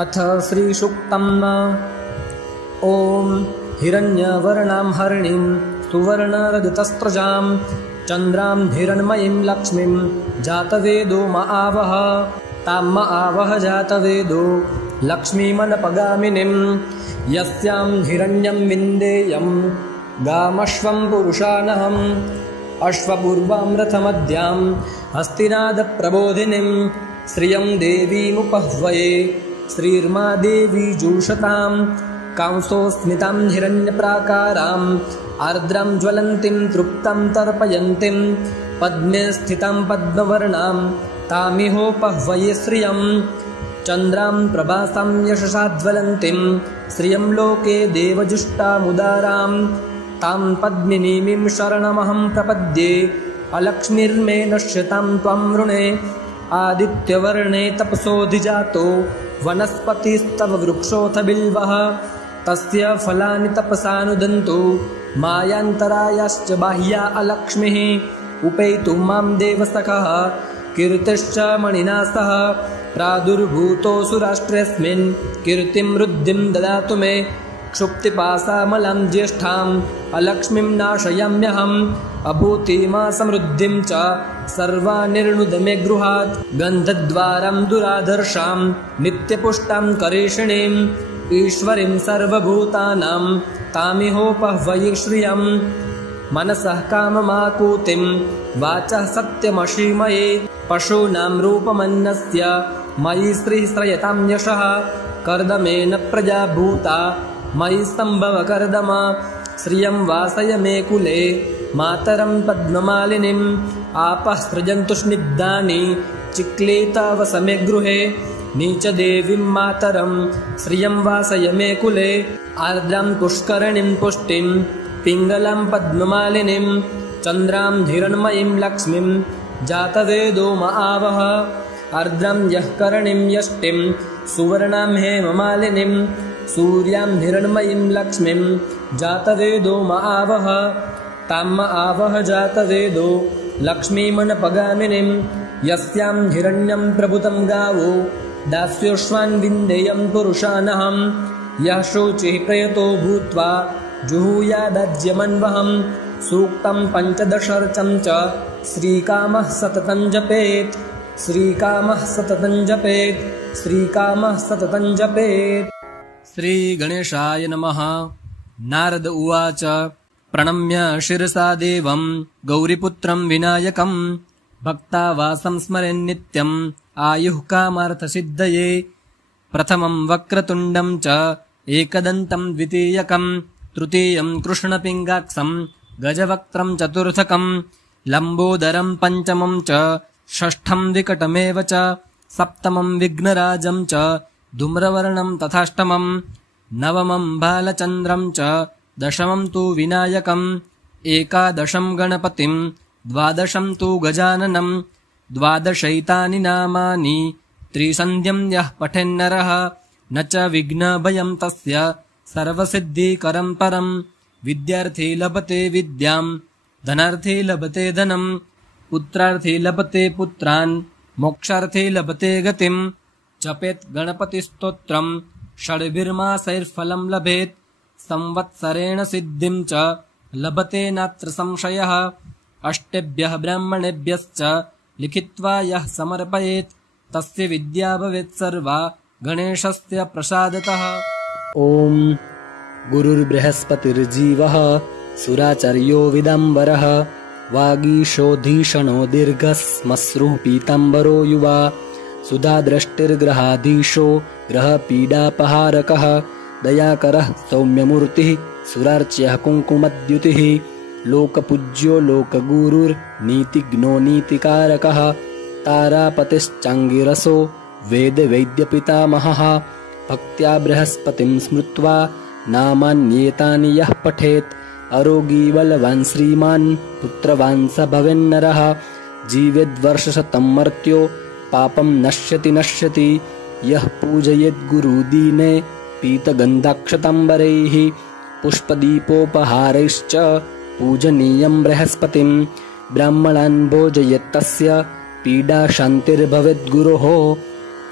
अथ श्रीसूक्तम्। ॐ हिरण्यवर्णां हरिणीं सुवर्णरजतस्रजां चन्द्रां हिरण्मयीं लक्ष्मीं जातवेदो म आवह। तां म आवह जातवेदो लक्ष्मीमनपगामिनीं यस्यां हिरण्यं विन्देयं गामश्वं पुरुषानहम्। अश्वपूर्वां रथमद्यां हस्तिनादप्रबोधिनीं श्रियं देवीमुपह्वये श्रीर्मा देवी जूषतां। कांसोऽस्मितां हिरण्यप्राकाराम् आर्द्रां ज्वलन्तीं तृप्तां तर्पयन्तीं पद्मे स्थितां पद्मवर्णां तामिहोपह्वये श्रियं। चन्द्रां प्रभासां यशसाज्वलन्तीं श्रियं लोके देवजुष्टामुदारां तां पद्मिनीमीं शरणमहं प्रपद्ये। अलक्ष्मीर्मे नश्यतां त्वां वृणे आदित्यवर्णे तपसोऽधिजातो वनस्पतिस्तव वृक्षोऽथ बिल्वः। तस्य फलानि तपसानुदन्तु मायान्तरायाश्च बाह्या अलक्ष्मीः। उपेतु मां देवसखः कीर्तिश्च मणिना सह प्रादुर्भूतोऽसुराष्ट्रेऽस्मिन् कीर्तिं वृद्धिं ददातु मे। क्षुप्तिपासामलां ज्येष्ठाम् अलक्ष्मीं नाशयाम्यहम्। अभूतिमा समृद्धिं च सर्वानिर्णुद मे गृहात्। गन्धद्वारां दुराधर्षां नित्यपुष्टां करेषिणीम् ईश्वरीं सर्वभूतानां तामिहोपह्वये श्रियम्। मनसः काममाकूतिं वाचः सत्यमशीमये पशूनां रूपमन्नस्य मयि श्रीश्रयतां यशः। कर्दमेन प्रजा भूता मयि सम्भव कर्दम। श्रियं वासय मे कुले मातरं पद्ममालिनीम्। आपः सृजन्तु स्निग्धानि चिक्लेतावस मे गृहे नीचदेवीं मातरं श्रियं वासय मे कुले। आर्द्रां पुष्करणीं पुष्टिं पिङ्गलां पद्ममालिनीं चन्द्रां हिरण्मयीं लक्ष्मीं जातवेदो म आवह। आर्द्रां यः करणीं यष्टिं सुवर्णां हेममालिनीं सूर्यां हिरण्मयीं लक्ष्मीं जातवेदो म आवह। तां म आवह जातवेदो लक्ष्मीमनपगामिनीं यस्यां हिरण्यं प्रभुतं गावो दास्योश्वान् विन्देयं पुरुषानहम्। यः शुचिः प्रयतो भूत्वा जुहूयादाज्यमन्वहम्। सूक्तं पञ्चदशर्चं च श्रीकामः सततं जपेत्। श्रीकामः सततं जपेत्। श्रीकामः सततं जपेत्। श्रीगणेशाय नमः। नारद उवाच प्रणम्य शिरसा देवं गौरीपुत्रं विनायकं भक्तावासं स्मरेन्नित्यम् आयुः कामार्थसिद्धये। प्रथमं वक्रतुण्डं च एकदन्तं द्वितीयकं तृतीयं कृष्णपिङ्गाक्षं गजवक्त्रं चतुर्थकं लम्बोदरं पञ्चमं च षष्ठं विकटमेव च सप्तमं विघ्नराजं च धूम्रवर्णं तथाष्टमं नवमं बालचन्द्रं च दशमं तु विनायकम् एकादशं गणपतिं द्वादशं तु गजाननं। द्वादशैतानि नामानि त्रिसन्ध्यं यः पठेन्नरः न च विघ्नभयं तस्य सर्वसिद्धिकरं परम्। विद्यार्थी लभते विद्यां धनार्थी लभते धनम् पुत्रार्थी लभते पुत्रान् मोक्षार्थी लभते गतिम्। जपेत् गणपतिस्तोत्रं षड्भिर्मासैर्फलं लभेत् संवत्सरेण सिद्धिं च लभते नात्र संशयः। अष्टेभ्यः ब्राह्मणेभ्यश्च लिखित्वा यः समर्पयेत् तस्य विद्या भवेत् सर्वा गणेशस्य प्रसादतः। ॐ गुरुर्बृहस्पतिर्जीवः सुराचार्यो विदम्बरः वागीशोऽधीशनो दीर्घस्मश्रुः पीताम्बरो युवा सुधाद्रष्टिर्ग्रहाधीशो ग्रहपीडापहारकः दयाकरः सौम्यमूर्तिः सुरार्च्यः कुङ्कुमद्युतिः लोकपूज्यो लोकगुरुर्नीतिज्ञो नीतिकारकः तारापतिश्चाङ्गिरसो वेदवैद्यपितामहः। भक्त्या बृहस्पतिं स्मृत्वा नामान्येतानि यः पठेत् अरोगी बलवान् श्रीमान् पुत्रवान् स भवेन्नरः। जीवेद्वर्षशतं मर्त्यो पापं नश्यति नश्यति यः पूजयेद्गुरुदीने पीतगन्धाक्षताम्बरैः पुष्पदीपोपहारैश्च पूजनीयं बृहस्पतिं। ब्राह्मणान् भोजयेत्तस्य पीडा शान्तिर्भवेद्गुरोः।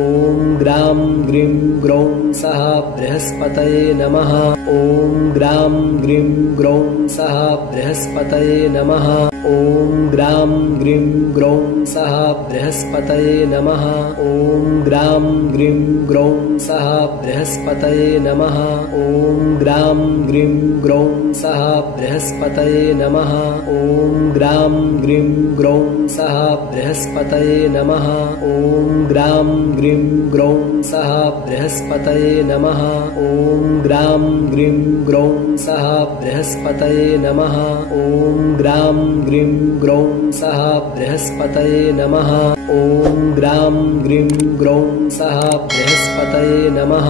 ॐ ग्रां ग्रीं ग्रौं सः बृहस्पतये नमः ॐ ग्रां ग्रीं ग्रौं सः बृहस्पतये नमः ॐ ग्रां ग्रीं ग्रौं सः बृहस्पतये नमः ॐ ग्रां ग्रीं ग्रौं सः बृहस्पतये नमः ॐ ग्रां ग्रीं ग्रौं सः बृहस्पतये नमः ॐ ग्रां ग्रीं ग्रौं सः बृहस्पतये नमः ॐ ग्रां ग्रीं ग्रौं सः बृहस्पतये नमः ॐ ग्रां ग्रीं ग्रौं सः बृहस्पतये नमः ॐ ग्रां ग्रीं ग्रौं सः बृहस्पतये नमः ॐ ग्रां ग्रीं ग्रौं सः बृहस्पतये नमः।